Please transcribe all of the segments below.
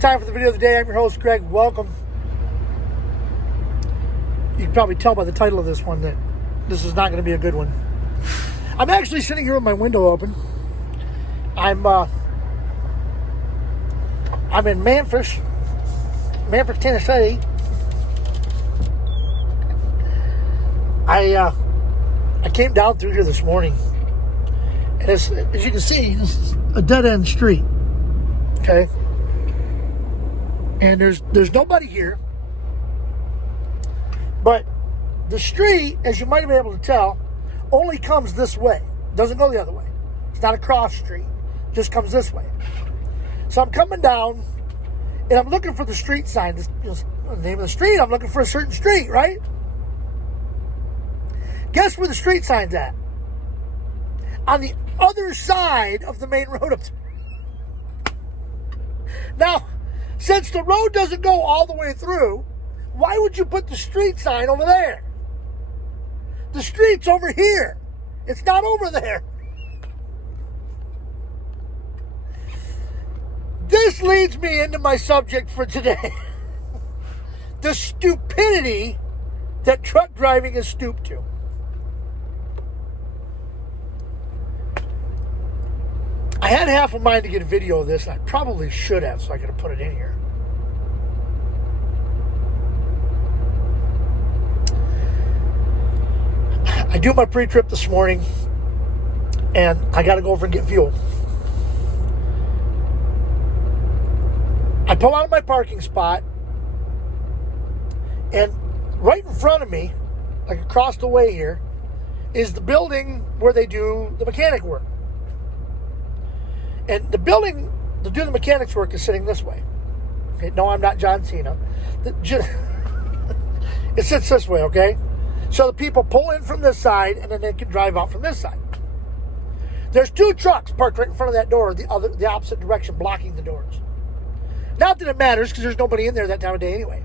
time for the video of the day. I'm your host, Greg. Welcome. You can probably tell by the title of this one that this is not going to be a good one. I'm actually sitting here with my window open. I'm in Memphis, Tennessee. I came down through here this morning, and as you can see, this is a dead-end street. Okay, and there's nobody here, but the street, as you might have been able to tell, only comes this way. Doesn't go the other way. It's not a cross street. It just comes this way. So I'm coming down, and I'm looking for the street sign. The name of the street. I'm looking for a certain street, right? Guess where the street sign's at? On the other side of the main road up there. Now, since the road doesn't go all the way through, why would you put the street sign over there? The street's over here. It's not over there. This leads me into my subject for today. The stupidity that truck driving is stooped to. I had half a mind to get a video of this, and I probably should have, so I could have put it in here. I do my pre-trip this morning, and I got to go over and get fuel. I pull out of my parking spot, and right in front of me, like across the way here, is the building where they do the mechanic work. And the building to do the mechanics work is sitting this way. Okay, no, I'm not John Cena. It sits this way, okay? So the people pull in from this side, and then they can drive out from this side. There's two trucks parked right in front of that door, the opposite direction, blocking the doors. Not that it matters, because there's nobody in there that time of day anyway.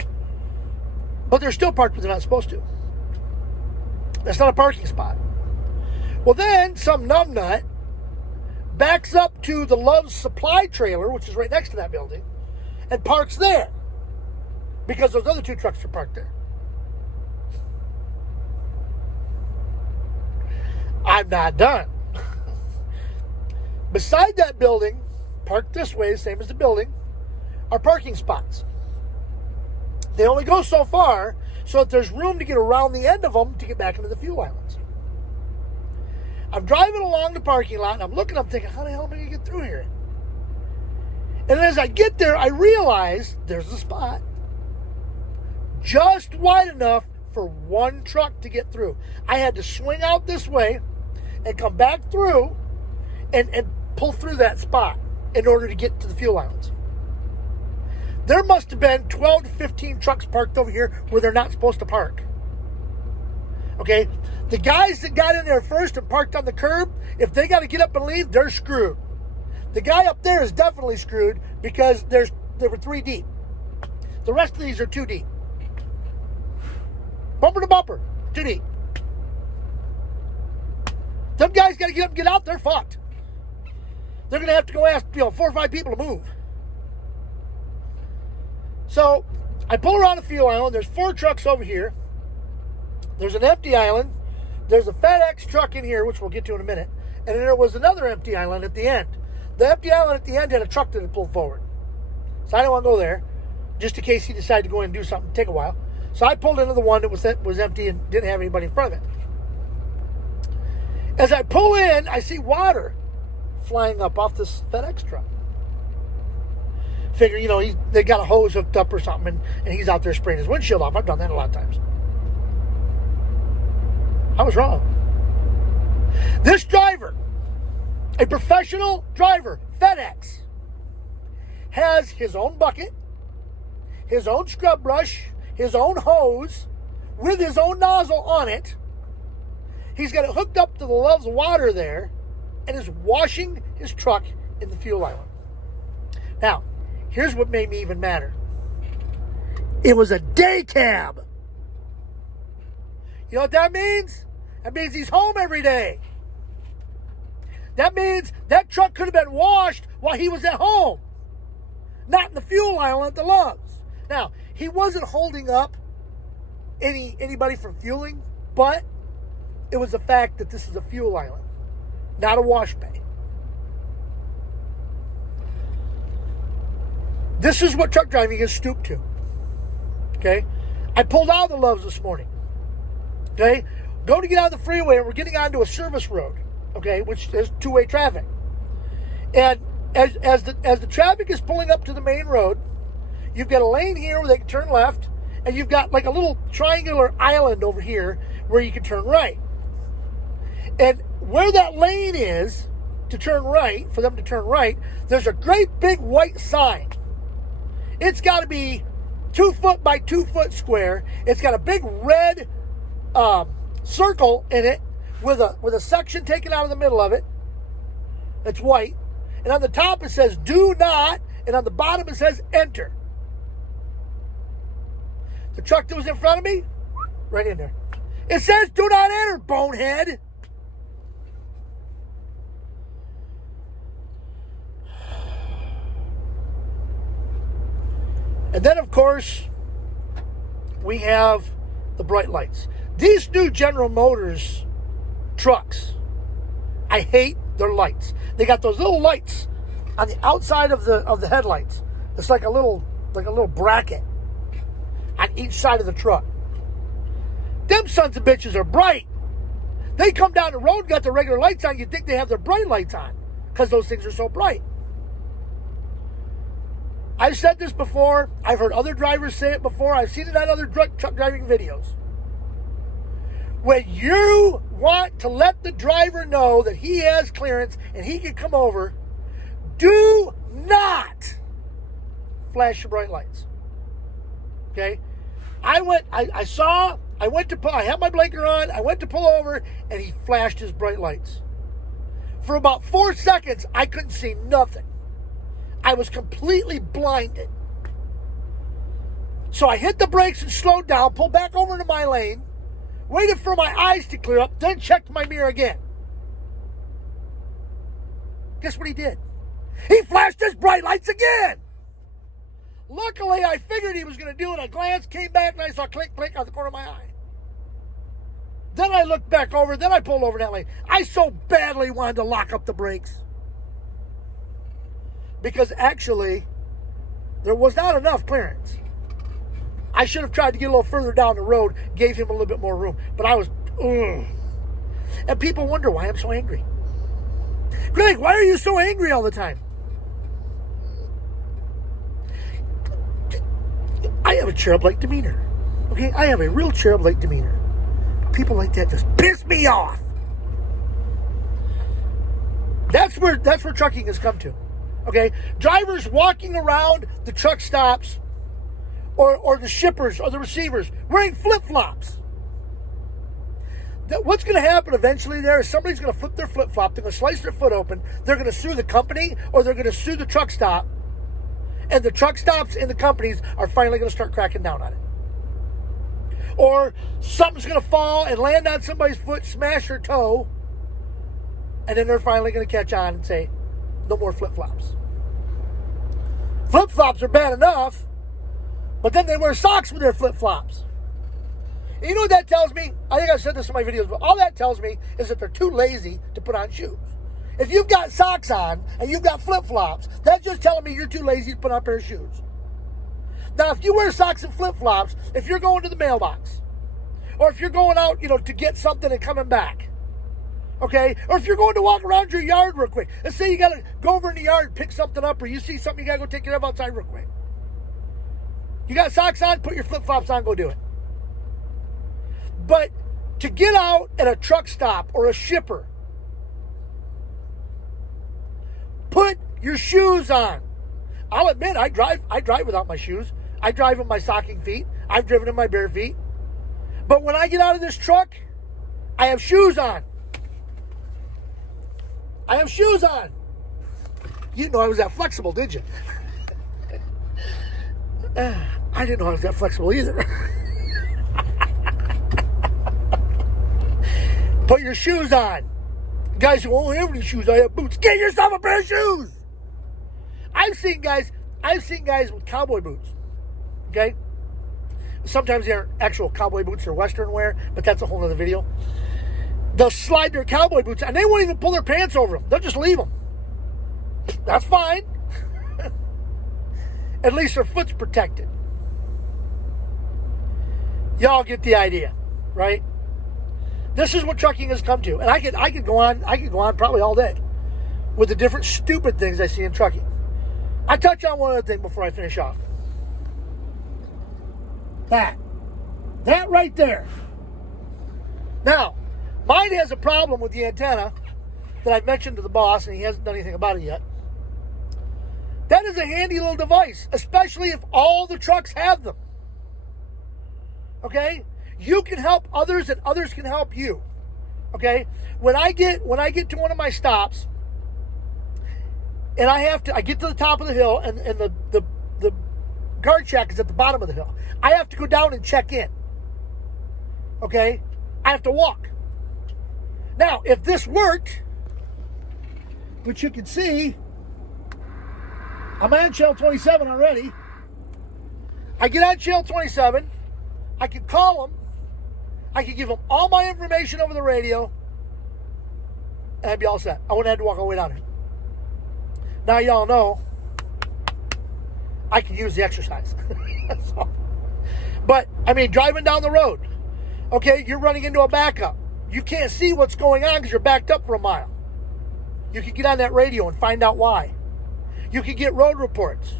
But they're still parked where they're not supposed to. That's not a parking spot. Well, then some numbnut backs up to the Love's Supply trailer, which is right next to that building, and parks there. Because those other two trucks are parked there. I'm not done. Beside that building, parked this way, same as the building, are parking spots. They only go so far, so that there's room to get around the end of them to get back into the fuel islands. I'm driving along the parking lot, and I'm looking, I'm thinking, how the hell am I going to get through here? And as I get there, I realize there's a spot. Just wide enough for one truck to get through. I had to swing out this way and come back through and pull through that spot in order to get to the fuel islands. There must have been 12 to 15 trucks parked over here where they're not supposed to park. Okay? The guys that got in there first and parked on the curb, if they got to get up and leave, they're screwed. The guy up there is definitely screwed because there were 3 deep. The rest of these are 2 deep. Bumper to bumper, 2 deep. Them guys got to get up and get out, they're fucked. They're going to have to go ask 4 or 5 people to move. So, I pull around the fuel island. There's 4 trucks over here. There's an empty island. There's a FedEx truck in here, which we'll get to in a minute. And then there was another empty island at the end. The empty island at the end had a truck that had pulled forward. So I didn't want to go there, just in case he decided to go in and do something, take a while. So I pulled into the one that was empty and didn't have anybody in front of it. As I pull in, I see water flying up off this FedEx truck. Figure, they got a hose hooked up or something, and he's out there spraying his windshield off. I've done that a lot of times. I was wrong. This driver, a professional driver, FedEx, has his own bucket, his own scrub brush, his own hose, with his own nozzle on it. He's got it hooked up to the Love's water there, and is washing his truck in the fuel island. Now, here's what made me even madder. It was a day cab. You know what that means? That means he's home every day. That means that truck could have been washed while he was at home. not in the fuel island at the Loves. Now, he wasn't holding up anybody from fueling, but it was the fact that this is a fuel island, not a wash bay. This is what truck driving is stooped to. Okay? I pulled out of the Loves this morning. Okay? Go to get out of the freeway, and we're getting onto a service road. Okay? Which is two-way traffic. And as the traffic is pulling up to the main road, you've got a lane here where they can turn left, and you've got like a little triangular island over here where you can turn right. And where that lane is to turn right, for them to turn right, there's a great big white sign. It's got to be 2 foot by 2 foot square. It's got a big red circle in it with a section taken out of the middle of it. It's white. And on the top it says do not, and on the bottom it says enter. The truck that was in front of me, right in there. It says do not enter, bonehead. And then, of course, we have the bright lights. These new General Motors trucks, I hate their lights. They got those little lights on the outside of the headlights. It's like a little bracket on each side of the truck. Them sons of bitches are bright. They come down the road, got their regular lights on. You'd think they have their bright lights on because those things are so bright. I've said this before. I've heard other drivers say it before. I've seen it on other truck driving videos. When you want to let the driver know that he has clearance and he can come over, do not flash your bright lights. Okay? I had my blinker on, I went to pull over, and he flashed his bright lights. For about 4 seconds, I couldn't see nothing. I was completely blinded. So I hit the brakes and slowed down, pulled back over into my lane, waited for my eyes to clear up, then checked my mirror again. Guess what he did? He flashed his bright lights again. Luckily, I figured he was going to do it. I glanced, came back, and I saw click, click on the corner of my eye. Then I looked back over, then I pulled over that lane. I so badly wanted to lock up the brakes. Because actually, there was not enough clearance. I should have tried to get a little further down the road, gave him a little bit more room. But I was, And people wonder why I'm so angry. Greg, why are you so angry all the time? I have a cherub-like demeanor. Okay? I have a real cherub-like demeanor. People like that just piss me off. That's where trucking has come to. Okay, drivers walking around the truck stops or the shippers or the receivers wearing flip-flops. What's going to happen eventually there is somebody's going to flip their flip-flop, they're going to slice their foot open, they're going to sue the company or they're going to sue the truck stop, and the truck stops and the companies are finally going to start cracking down on it. Or something's going to fall and land on somebody's foot, smash their toe, and then they're finally going to catch on and say, no more flip-flops. Flip-flops are bad enough, but then they wear socks with their flip-flops. And you know what that tells me? I think I've said this in my videos, but all that tells me is that they're too lazy to put on shoes. If you've got socks on and you've got flip-flops, that's just telling me you're too lazy to put on a pair of shoes. Now, if you wear socks and flip-flops, if you're going to the mailbox, or if you're going out, to get something and coming back, okay? Or if you're going to walk around your yard real quick. Let's say you got to go over in the yard and pick something up, or you see something you got to go take care of outside real quick. You got socks on, put your flip-flops on, go do it. But to get out at a truck stop or a shipper, put your shoes on. I'll admit, I drive without my shoes. I drive in my stocking feet. I've driven in my bare feet. But when I get out of this truck, I have shoes on. I have shoes on. You didn't know I was that flexible, did you? I didn't know I was that flexible either. Put your shoes on. Guys who won't have any shoes, I have boots. Get yourself a pair of shoes. I've seen guys I've seen guys with cowboy boots, okay? Sometimes they aren't actual cowboy boots or Western wear, but that's a whole other video. They'll slide their cowboy boots, and they won't even pull their pants over them. They'll just leave them. That's fine. At least their foot's protected. Y'all get the idea, right? This is what trucking has come to. And I could go on probably all day with the different stupid things I see in trucking. I touch on one other thing before I finish off. That right there. Now, mine has a problem with the antenna that I've mentioned to the boss, and he hasn't done anything about it yet. That is a handy little device, especially if all the trucks have them. Okay? You can help others, and others can help you. Okay? When I get to one of my stops, and I get to the top of the hill, and the guard shack is at the bottom of the hill. I have to go down and check in. Okay? I have to walk. Now, if this worked, which you can see, I'm on channel 27 already. I get on channel 27. I could call them. I could give them all my information over the radio, and I'd be all set. I wouldn't have to walk all the way down here. Now, y'all know I can use the exercise. So, but, I mean, driving down the road, okay, you're running into a backup. You can't see what's going on because you're backed up for a mile. You can get on that radio and find out why. You can get road reports.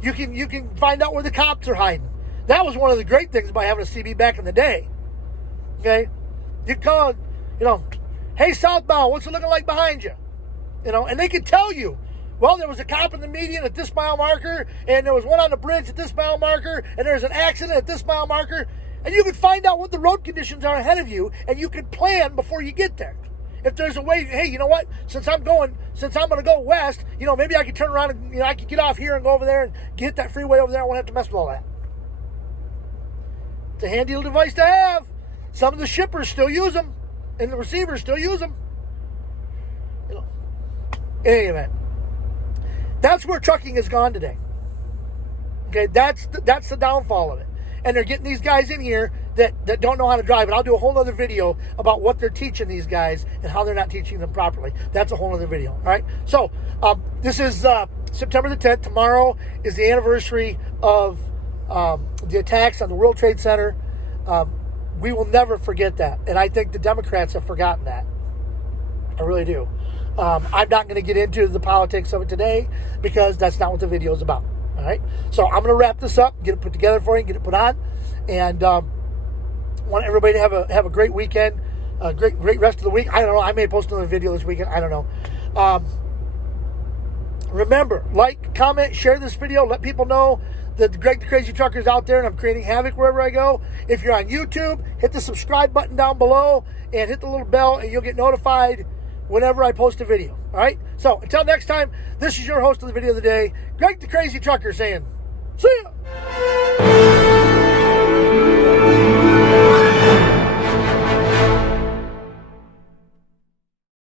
You can find out where the cops are hiding. That was one of the great things about having a CB back in the day. Okay? You call, hey, southbound, what's it looking like behind you? And they could tell you, well, there was a cop in the median at this mile marker, and there was one on the bridge at this mile marker, and there's an accident at this mile marker. And you can find out what the road conditions are ahead of you, and you can plan before you get there. If there's a way, hey, you know what? Since I'm going to go west, maybe I could turn around and, I could get off here and go over there and get that freeway over there. I won't have to mess with all that. It's a handy little device to have. Some of the shippers still use them, and the receivers still use them. In any event, that's where trucking has gone today. Okay, that's the downfall of it. And they're getting these guys in here that don't know how to drive. And I'll do a whole other video about what they're teaching these guys and how they're not teaching them properly. That's a whole other video. All right. So this is September the 10th. Tomorrow is the anniversary of the attacks on the World Trade Center. We will never forget that. And I think the Democrats have forgotten that. I really do. I'm not going to get into the politics of it today because that's not what the video is about. All right. So I'm going to wrap this up, get it put together for you, get it put on, and want everybody to have a great weekend, a great rest of the week. I don't know. I may post another video this weekend. I don't know. Remember, like, comment, share this video. Let people know that the Greg the Crazy Trucker is out there, and I'm creating havoc wherever I go. If you're on YouTube, hit the subscribe button down below and hit the little bell, and you'll get notified whenever I post a video. All right? So until next time, this is your host of the video of the day, Greg the Crazy Trucker, saying, see ya!